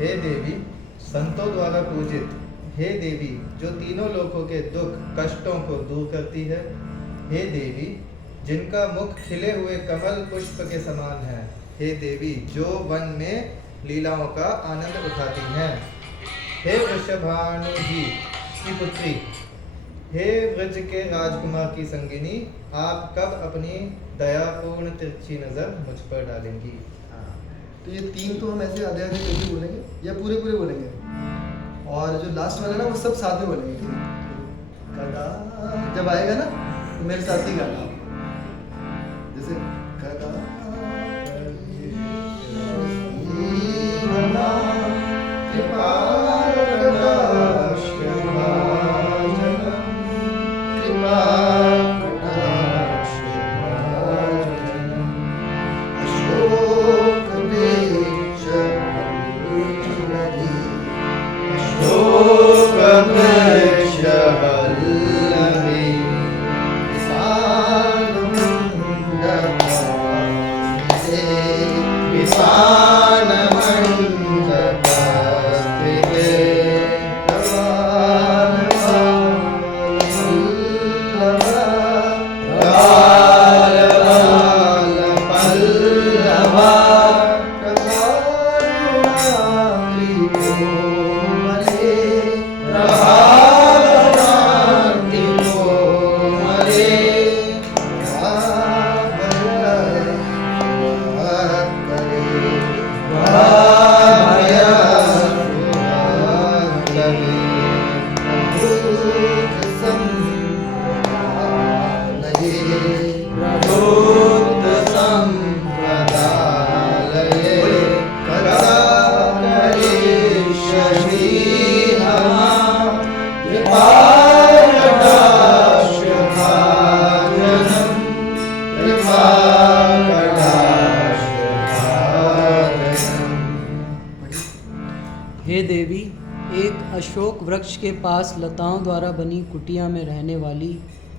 हे देवी, संतों द्वारा पूजित, हे देवी जो तीनों लोकों के दुख कष्टों को दूर करती है, हे देवी जिनका मुख खिले हुए कमल पुष्प के समान है, हे देवी जो वन में लीलाओं का आनंद उठाती हैं, हे वृषभानुजी की पुत्री, हे व्रज के राजकुमार की संगिनी, आप कब अपनी दयापूर्ण तिरछी नजर मुझ पर डालेंगी। तो ये तीन तो हम ऐसे आधे आधे करके बोलेंगे या पूरे पूरे बोलेंगे, और जो लास्ट वाला ना वो सब साथ में बोलेंगे। कदा जब आएगा ना तो मेरे साथ ही गाना, जैसे कदा हे देवी, एक अशोक वृक्ष के पास लताओं द्वारा बनी कुटिया में रहने वाली,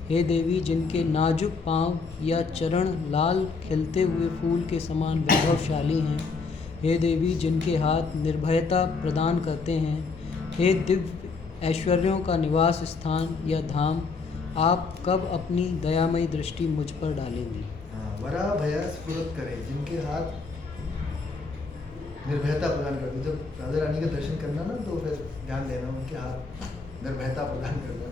हे देवी जिनके नाजुक पांव या चरण लाल खिलते हुए फूल के समान वैभवशाली हैं, हे देवी जिनके हाथ निर्भयता प्रदान करते हैं, हे दिव्य ऐश्वर्यों का निवास स्थान या धाम, आप कब अपनी दयामयी दृष्टि मुझ पर डालेंगी। वरा भया स्फुरत करे, जिनके हाथ निर्भयता प्रदान करते हैं। जब राधा रानी का दर्शन करना ना तो फिर ध्यान देना उनके हाथ निर्भयता प्रदान करना।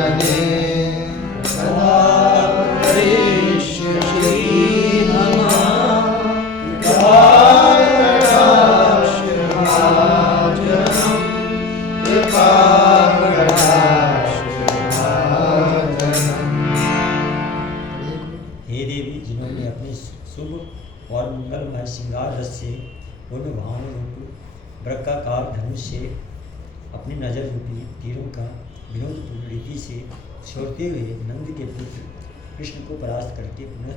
बने सदा करिष्य श्रीहमां कृपाकटाक्ष भाजनम् कृपाकटाक्ष भाजनम्। हे देवी, जिन्होंने अपने शुभ और मंगलमय श्रृंगार रस से पूर्ण भावन रूप वृक्काकार धनुष से अपनी नजर रूपी तीरों का विनोदपूर्ण रीति से छोड़ते हुए नंद के पुत्र कृष्ण को परास्त करके पुनः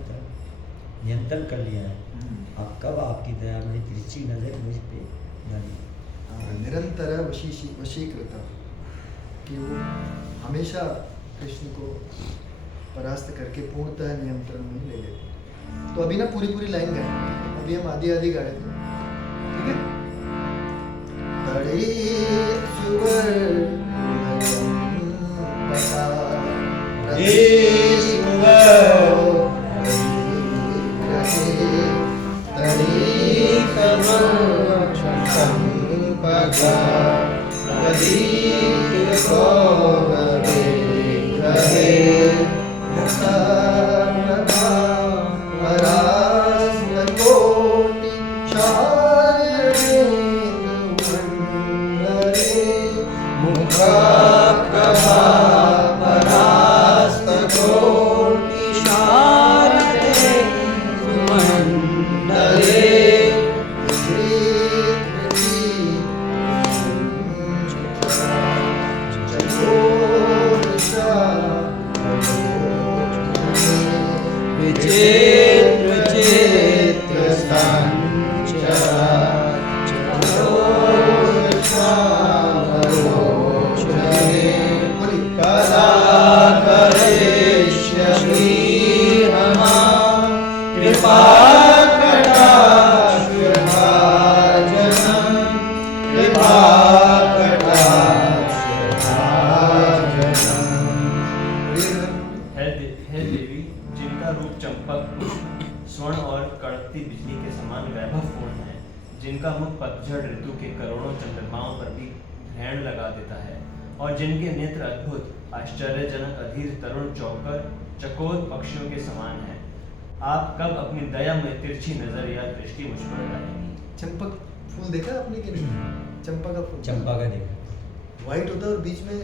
नियंत्रण कर लिया है। अब कब आपकी दया में तिरछी नजर मुझ पे डाली? निरंतर वशीकृत कि वो हमेशा कृष्ण को परास्त करके पूर्णतः नियंत्रण में ले लेते। तो अभी ना पूरी पूरी लाइन गाएंगे, अभी हम आधी आधी गा रहे थे, ठीक है। तड़े जिनका मुख पतझड़ ऋतु के करोड़ों चंद्रमाओं पर भी ग्रहण लगा देता है और जिनके नेत्र अद्भुत आश्चर्यजनक अधीर तरुण चकोर पक्षियों के समान है, आप कब अपनी दया में तिरछी नजर या दृष्टि मुझ पर डालेंगी? चंपक फूल देखा आपने कि नहीं? चंपा का फूल, चंपा का देखा, व्हाइट होता है और बीच में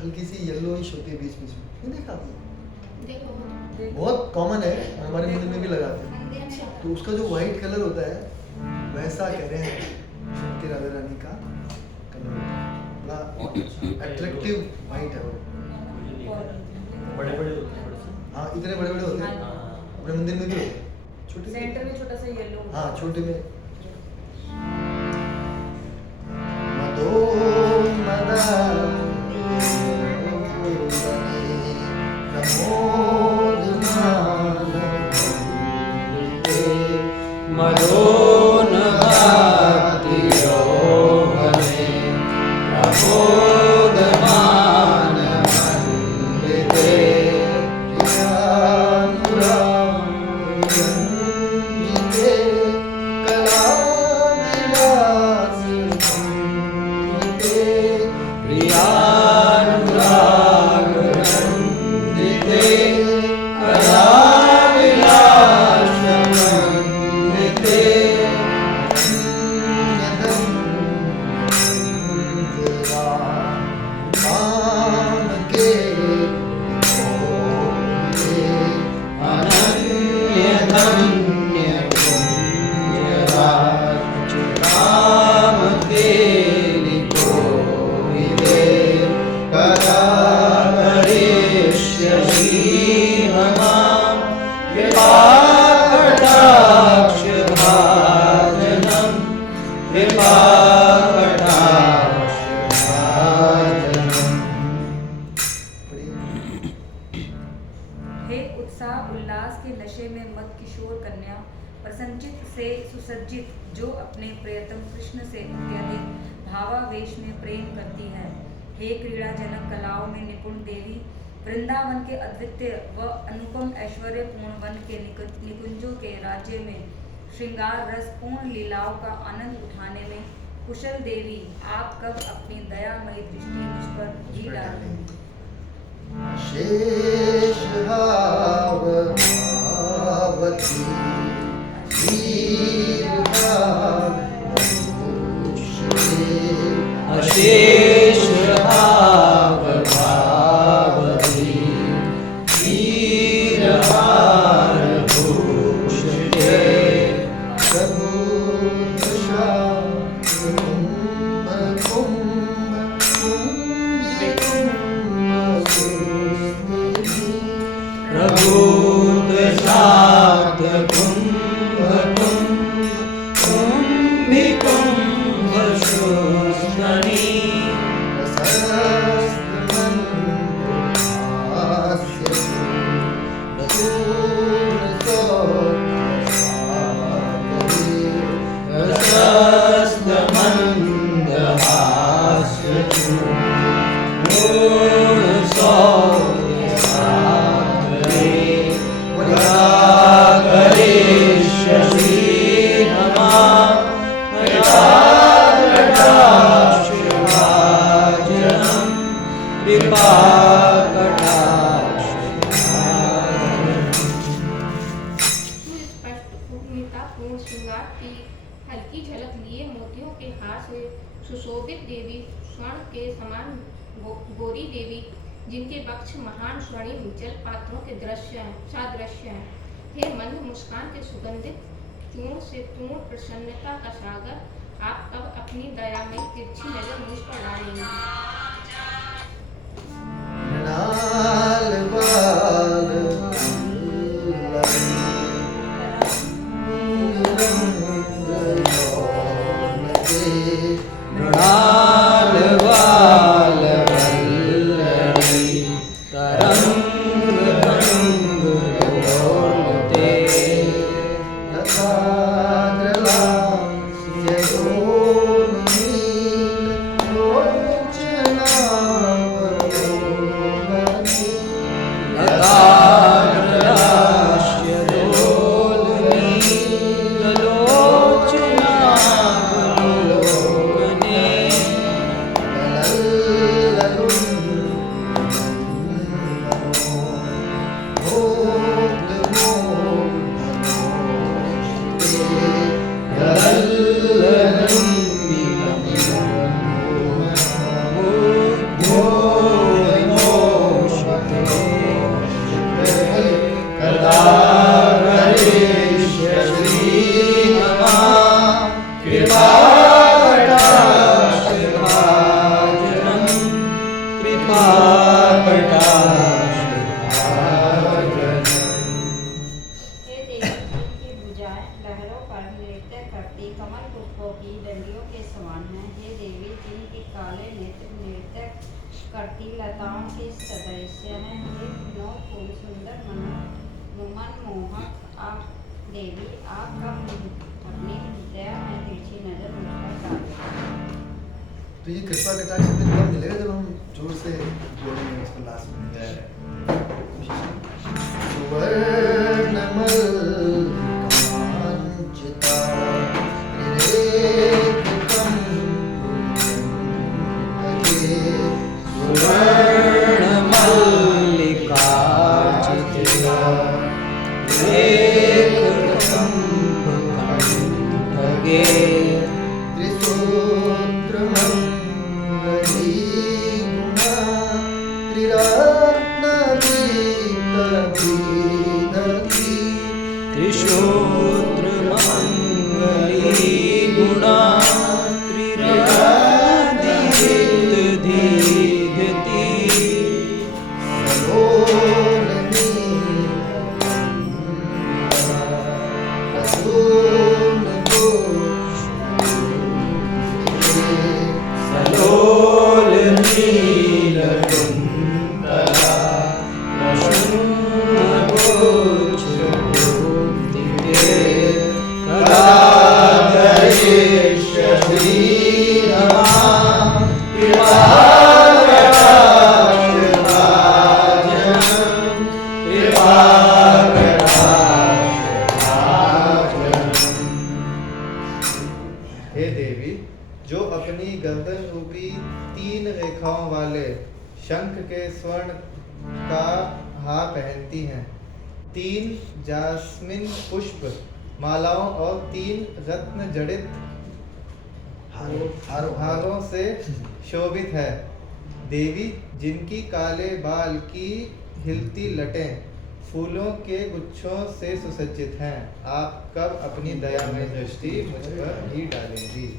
हल्की सी येलोइश होती है बीच बीच में, नहीं देखा आपने? बहुत कॉमन है, हमारे मंदिर में भी लगाते हैं। तो उसका जो व्हाइट कलर होता है वैसा कह रहे हैं श्रीमती राधा रानी का कलर होता है, बड़ा अट्रैक्टिव व्हाइट है वो। बड़े बड़े होते हैं, हाँ इतने बड़े बड़े होते हैं, अपने मंदिर में भी होते हैं। छोटे सेंटर में छोटा सा येलो, हाँ छोटे में। मदो मदा मदोन भक्तियो भवे प्रबोधमान मंडिते प्रियानुरागिते कलाविलासिते प्रियानुराग रंजिते सुसज्जित जो अपने प्रियतम कृष्ण से अत्यधिक भावावेश में प्रेम करती है, हे क्रीड़ाजनक कलाओं में निपुण देवी, वृंदावन के अद्वितीय व अनुपम ऐश्वर्यपूर्ण वन के निकुंजों के राज्य में श्रृंगार रस पूर्ण लीलाओं का आनंद उठाने में कुशल देवी, आप कब अपनी दयामयी दृष्टि मुझ पर भी डालेंगी? शेष भावती अशेष भाव भावती वीरहार भूषते प्रबुद्धशात कुंभ कुंभिकुंभ शोषणी सुस्पष्ट पूर्ण श्रृंगार की हल्की झलक लिए मोतियों के हार से सुशोभित देवी स्वर्ण के समान गोरी देवी जिनके वक्ष महान स्वर्णिम जल पात्रों के सादृश्य हैं। हे मंद मुस्कान के सुगंधित चूर्ण से पूर्ण प्रसन्नता का सागर, आप कब अपनी दया में तिरछी नजर मुझ पर डालेंगे। मृणाल वाल वल्लरी तरंग भंग लोलते हे देवी जिनकी भुजाएं लहरों पर नृत्य करती कमल पुष्पों की डंडियों के समान हैं। हे देवी जिनके काले नेत्र नृत्य करती लताओं की सदृश्य हैं। हे विनोद फूल सुंदर मनमोहक आप देवी, आप कब अपनी दया में तिरछी नजर मुझ पर डालें। तो ये कृपा कटाक्ष दिन कब मिलेगा जब हम जोर से बोलेंगे इसको लास्ट में। सुवर्णमल कांचिता त्रिरेखितं सुवर्णमल्लिकार्चिता रेखकम्भकण्ठगे त्रिसूत्रमङ्गली गुणा त्रिरत्नदीप्तभीदती त्रिशूत्रमङ्गली गुणा त्रिरादिदीप्तधीगति सलोल नीलकुन्तला प्रशुम्भगोचरोक्तिके शंख के स्वर्ण का हार पहनती हैं। 3 जास्मिन पुष्प मालाओं और 3 रत्न जड़ित हारों से शोभित है। देवी जिनकी काले बाल की हिलती लटें फूलों के गुच्छों से सुसज्जित हैं, आप कब अपनी दयामय दृष्टि मुझ पर भी डालेंगी?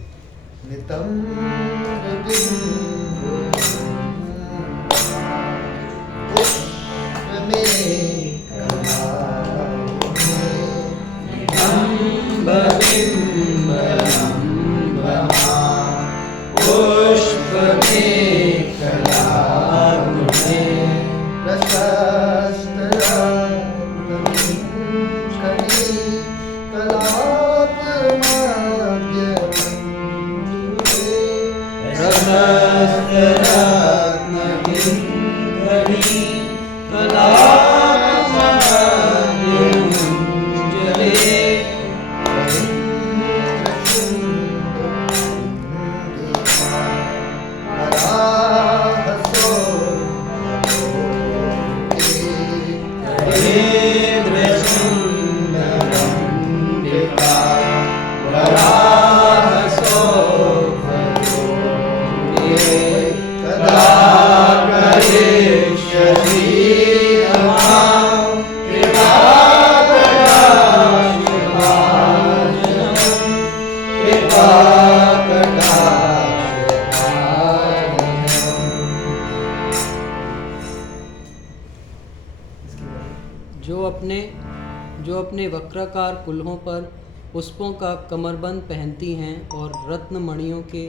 जो अपने वक्राकार कुल्हों पर पुष्पों का कमरबंद पहनती हैं और रत्न मणियों के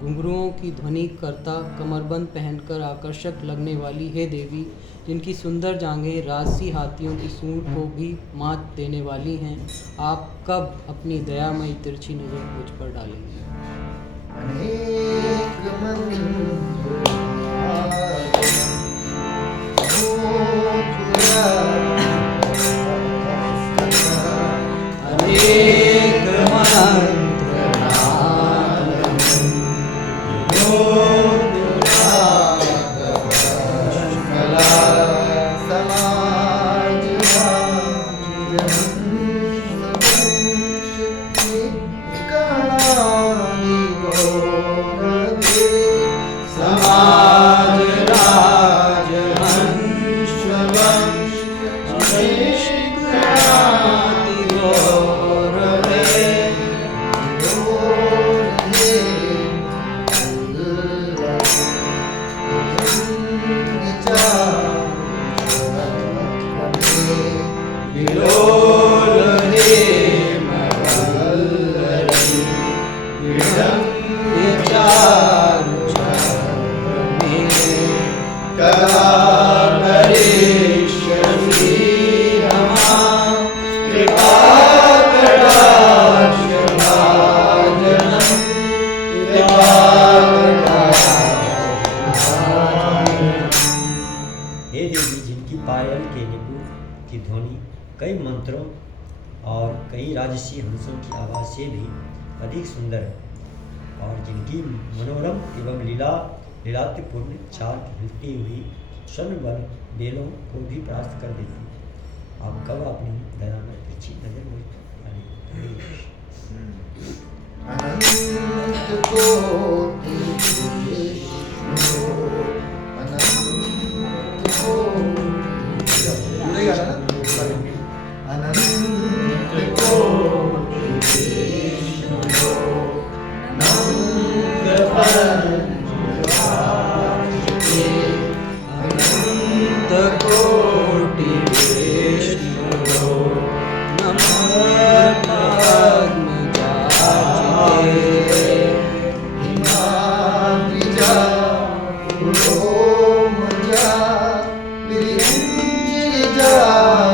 घुंघरुओं की ध्वनि करता कमरबंद पहनकर आकर्षक लगने वाली हे देवी, जिनकी सुंदर जांघें राजसी हाथियों की सूंड को भी मात देने वाली हैं, आप कब अपनी दयामयी तिरछी नज़र मुझ पर डालेंगी? हे देवी, जिनकी पायल के निपुण की ध्वनि कई मंत्रों और कई राजसी हंसों की आवाज़ से भी अधिक सुंदर है, और जिनकी मनोरम एवं लीलातिपूर्ण चाल हिलती हुई स्वर्ण बेलों को भी परास्त कर देती है, आप कब अपनी दया में तिरछी नजर मुझ पर डालेंगी? जा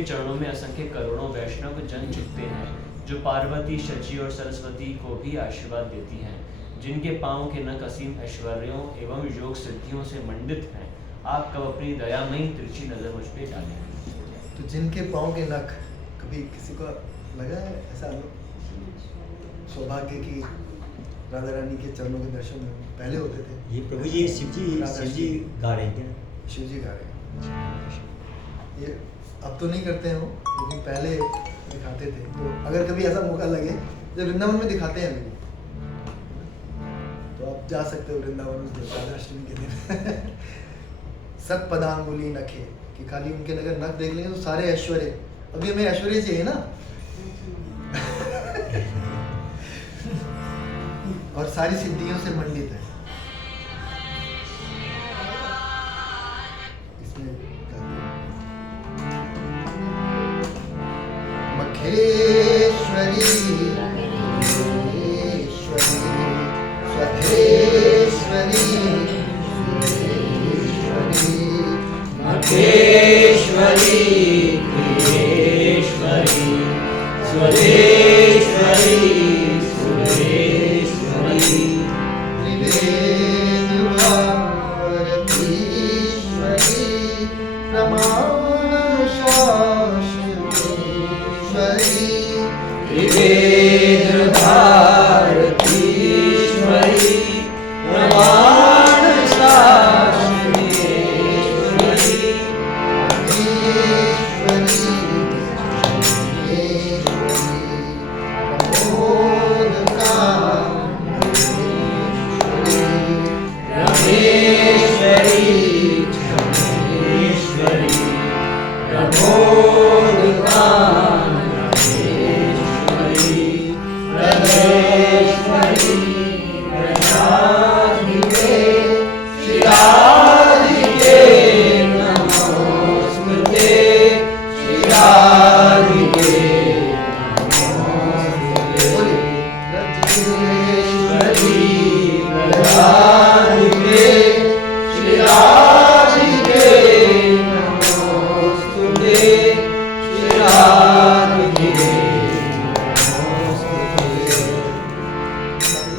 के चरणों में असंख्य करोड़ों वैष्णव जन झुकते हैं, जो पार्वती, शची और सरस्वती को भी आशीर्वाद देती हैं, जिनके पांव के नख असीम ऐश्वर्यों एवं योग सिद्धियों से मंडित हैं। आप कब अपनी दयामयी तिरछी नजर मुझ पे डालें। तो जिनके पाँव के नख, कभी किसी को लगा है ऐसा सौभाग्य की राधा रानी के चरणों के दर्शन में पहले होते थे? ये प्रभु जी शिव जी गा रहे थे। शिव जी गा रहे हैं। ये अब तो नहीं करते हैं वो, लेकिन पहले दिखाते थे। तो अगर कभी ऐसा मौका लगे, जब वृंदावन में दिखाते हैं अभी, तो आप जा सकते हो वृंदावन उस दिन राधाष्टमी के दिन। सतपदांगुली नखे, कि खाली उनके अगर नख देख लेंगे तो सारे ऐश्वर्य, अभी हमें ऐश्वर्य चाहिए ना। और सारी सिद्धियों से मंडित है। इसमें मखेश्वरी स्वधेश्वरी मखेश्वरी प्रियेश्वरी स्वदेश्वरी सुरेश्वरी त्रिवेदवारतीश्वरी प्रमाणशाश्वतेश्वरी त्रिवेदभारतीश्वरी प्रमाण शाश्वतेश्वरी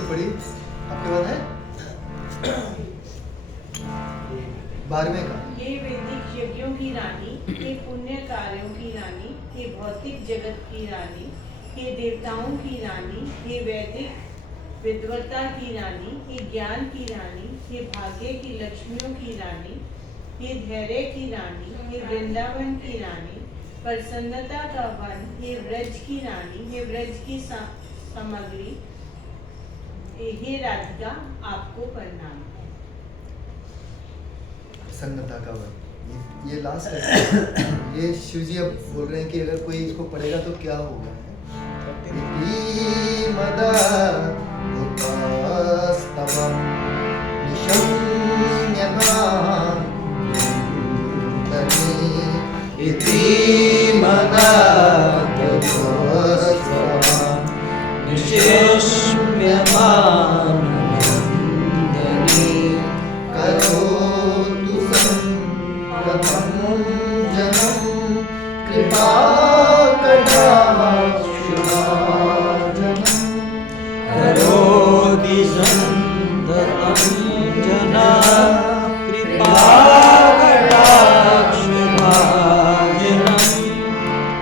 पढ़ी आपके बाद है 12वें का। हे वैदिक यज्ञों की रानी, हे पुण्य कार्यों की रानी, हे भौतिक जगत की रानी, हे देवताओं की रानी, हे वैदिक विद्वता की रानी, हे ज्ञान की रानी, हे भाग्य की लक्ष्मियों की रानी, हे धैर्य की रानी, हे वृंदावन की रानी, प्रसन्नता का वन, हे व्रज की रानी, हे व्रज की सामग्री, हे राधिका आपको प्रणाम। प्रसन्नता का वन, ये लास्ट है। ये शिव जी अब बोल रहे हैं कि अगर कोई इसको पढ़ेगा तो क्या होगा। इति मदा उपास्तवं निशम्यता इति मदात् उपास्तवं निशम्यमानं नन्दनी करोतु संप्रथम जन्म कृपाकटाक्षभाजनम् करोति सन्ततं जना कृपाकटाक्षभाजनम्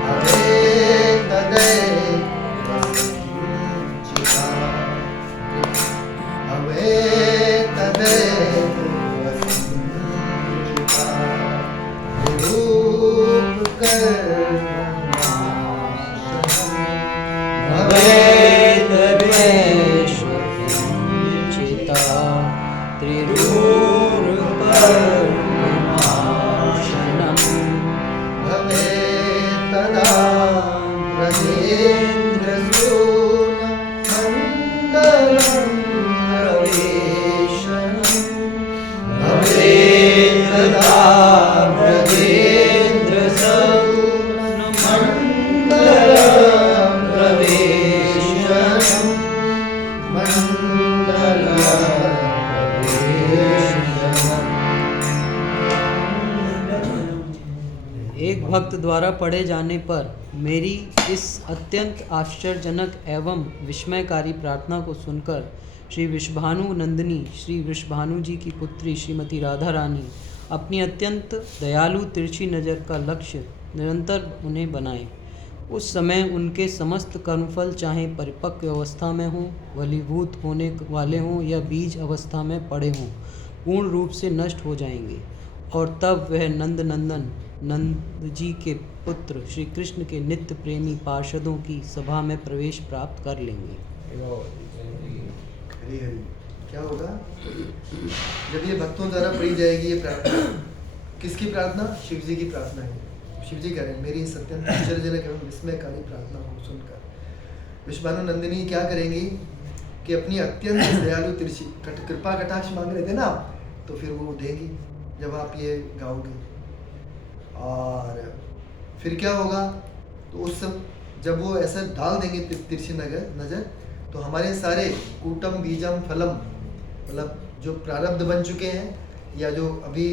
हवे तदैव वसिंचिता हवे तदैव वसिंचिता विरूप भवेद्वेषचिता त्रिरूपकर्मनाशनम् भवे तदा ब्रजेन्द्रसून मण्डलं प्रवेशनम् भवे तदा ब्रजेन्द्रसून मण्डलं प्रवेशनम् एक भक्त द्वारा पढ़े जाने पर मेरी इस अत्यंत आश्चर्यजनक एवं विस्मयकारी प्रार्थना को सुनकर श्री वृषभानु नंदिनी श्री वृषभानु जी की पुत्री श्रीमती राधा रानी अपनी अत्यंत दयालु तिरछी नज़र का लक्ष्य निरंतर उन्हें बनाए। उस समय उनके समस्त कर्मफल चाहे परिपक्व अवस्था में हों, वलीभूत होने वाले हों या बीज अवस्था में पड़े हों, पूर्ण रूप से नष्ट हो जाएंगे और तब वह नंद नंदन नंद जी के पुत्र श्री कृष्ण के नित्य प्रेमी पार्षदों की सभा में प्रवेश प्राप्त कर लेंगे। हरी हरी। क्या होगा जब ये भक्तों द्वारा पढ़ी जाएगी ये प्रार्थना? किसकी प्रार्थना? शिव जी की प्रार्थना है। शिव जी कह रहे हैं मेरी अत्यंत आश्चर्यजनक एवं विस्मयकारी प्रार्थना को सुनकर वृषभानु नंदिनी क्या करेंगी कि अपनी अत्यंत दयालु तिरछी कृपा कटाक्ष मांग रहे थे ना, तो फिर वो देंगी जब आप ये गाओगे। और फिर क्या होगा, तो उस सब जब वो ऐसा डाल देंगे तिरछी नज़र, तो हमारे सारे कूटम बीजम फलम, मतलब जो प्रारब्ध बन चुके हैं या जो अभी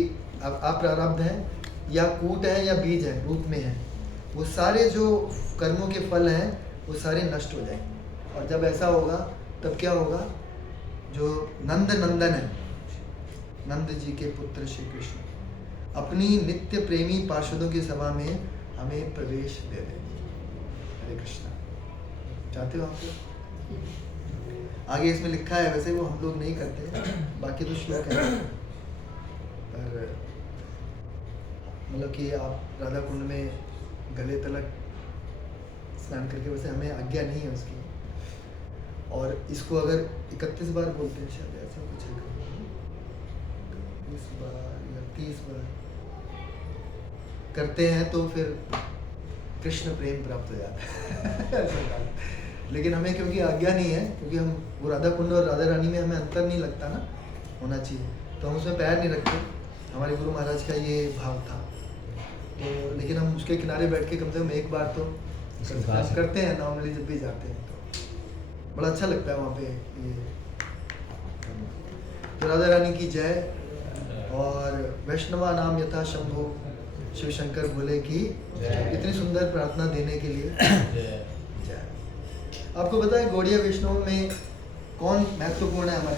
अप्रारब्ध हैं या कूट है या बीज है रूप में है, वो सारे जो कर्मों के फल हैं वो सारे नष्ट हो जाएंगे। और जब ऐसा होगा तब क्या होगा, जो नंद नंदन है, नंद जी के पुत्र श्री कृष्ण अपनी नित्य प्रेमी पार्षदों की सभा में हमें प्रवेश दे देंगे। हरे कृष्णा। चाहते हो आप लोग? आगे इसमें लिखा है, वैसे वो हम लोग नहीं करते, बाकी तो श्लोक है, पर मतलब कि आप राधा कुंड में गले तलक स्नान करके, वैसे हमें आज्ञा नहीं है उसकी। और इसको अगर 31 बार बोलते हैं शायद, ऐसा कुछ है, 20 बार या 30 बार करते हैं तो फिर कृष्ण प्रेम प्राप्त हो जाता है। लेकिन हमें क्योंकि आज्ञा नहीं है, क्योंकि हम वो राधा कुंड और राधा रानी में हमें अंतर नहीं लगता ना, होना चाहिए, तो हम उसमें पैर नहीं रखते। हमारे गुरु महाराज का ये भाव था, तो लेकिन हम उसके किनारे बैठ के कम से कम एक बार तो करते हैं नॉर्मली जब भी जाते हैं, तो बड़ा अच्छा लगता है वहाँ पे ये। तो राधा रानी की जय। और वैष्णवा नाम यथा शंभो, शिव शंकर भोले की इतनी सुंदर प्रार्थना देने के लिए जय। आपको पता है गौड़िया वैष्णव में कौन महत्वपूर्ण है हमारे